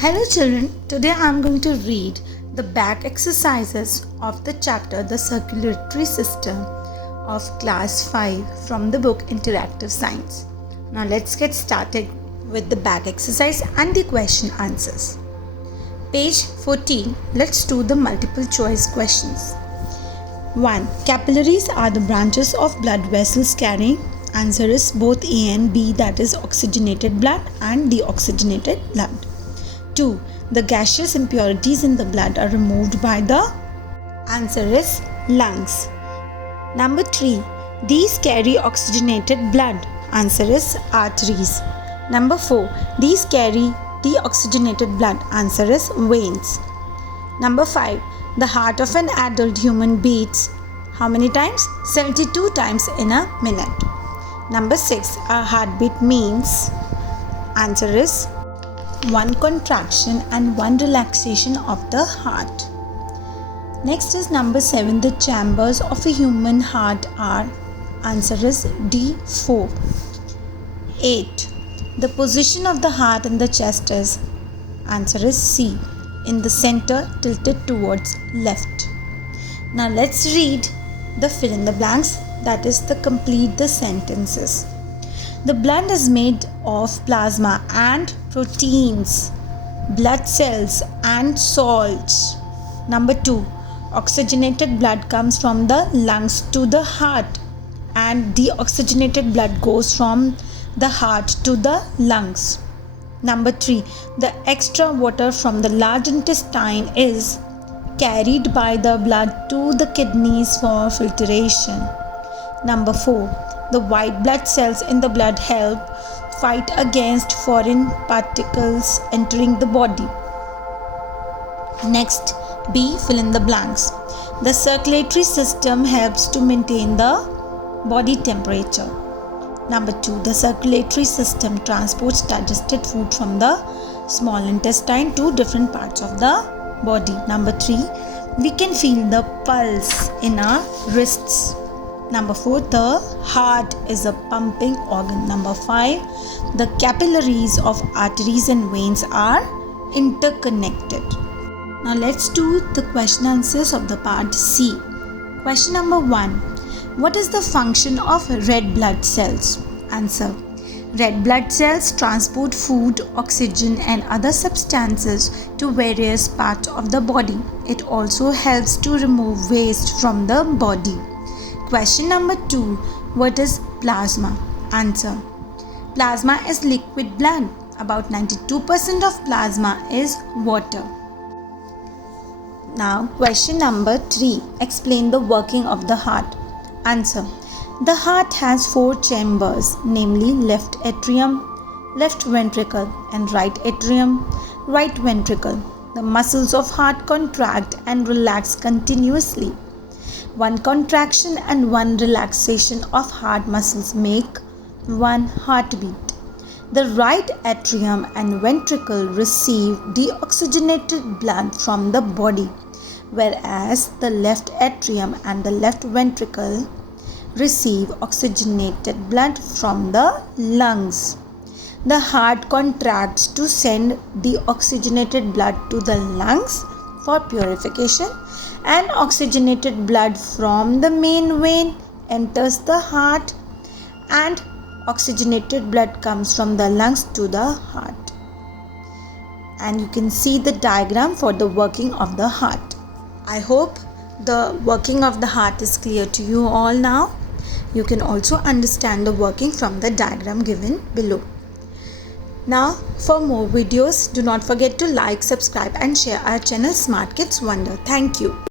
Hello children, today I am going to read the back exercises of the chapter The Circulatory System of Class 5 from the book Interactive Science. Now let's get started with the back exercise and the question answers. Page 14, let's do the multiple choice questions. 1. Capillaries are the branches of blood vessels carrying. Answer is both A and B, that is oxygenated blood and deoxygenated blood. 2. The gaseous impurities in the blood are removed by the answer is lungs. Number 3. These carry oxygenated blood. Answer is arteries. Number 4. These carry deoxygenated blood. Answer is veins. Number 5. The heart of an adult human beats how many times? 72 times in a minute. Number 6. A heartbeat means answer is one contraction and one relaxation of the heart. Next is number 7. The chambers of a human heart are answer is D4. 8. The position of the heart in the chest is answer is C, in the center tilted towards left. Now let's read the fill in the blanks, that is the complete the sentences. The blood is made of plasma and proteins, blood cells and salts. Number 2. Oxygenated blood comes from the lungs to the heart and deoxygenated blood goes from the heart to the lungs. Number 3. The extra water from the large intestine is carried by the blood to the kidneys for filtration. Number 4. The white blood cells in the blood help fight against foreign particles entering the body. Next, B. Fill in the blanks. The circulatory system helps to maintain the body temperature. Number 2. The circulatory system transports digested food from the small intestine to different parts of the body. Number 3. We can feel the pulse in our wrists. Number 4. The heart is a pumping organ. Number 5. The capillaries of arteries and veins are interconnected. Now let's do the question answers of the part C. Question number 1. What is the function of red blood cells? Answer. Red blood cells transport food, oxygen and other substances to various parts of the body. It also helps to remove waste from the body. Question number 2. What is plasma? Answer. Plasma is liquid blood. About 92% of plasma is water. Now question number 3. Explain the working of the heart. Answer. The heart has 4 chambers, namely left atrium, left ventricle and right atrium, right ventricle. The muscles of heart contract and relax continuously. One contraction and one relaxation of heart muscles make one heartbeat. The right atrium and ventricle receive deoxygenated blood from the body, whereas the left atrium and the left ventricle receive oxygenated blood from the lungs. The heart contracts to send deoxygenated blood to the lungs for purification, and oxygenated blood from the main vein enters the heart and oxygenated blood comes from the lungs to the heart. And you can see the diagram for the working of the heart. I hope the working of the heart is clear to you all now. You can also understand the working from the diagram given below. Now, for more videos, do not forget to like, subscribe and share our channel Smart Kids Wonder. Thank you.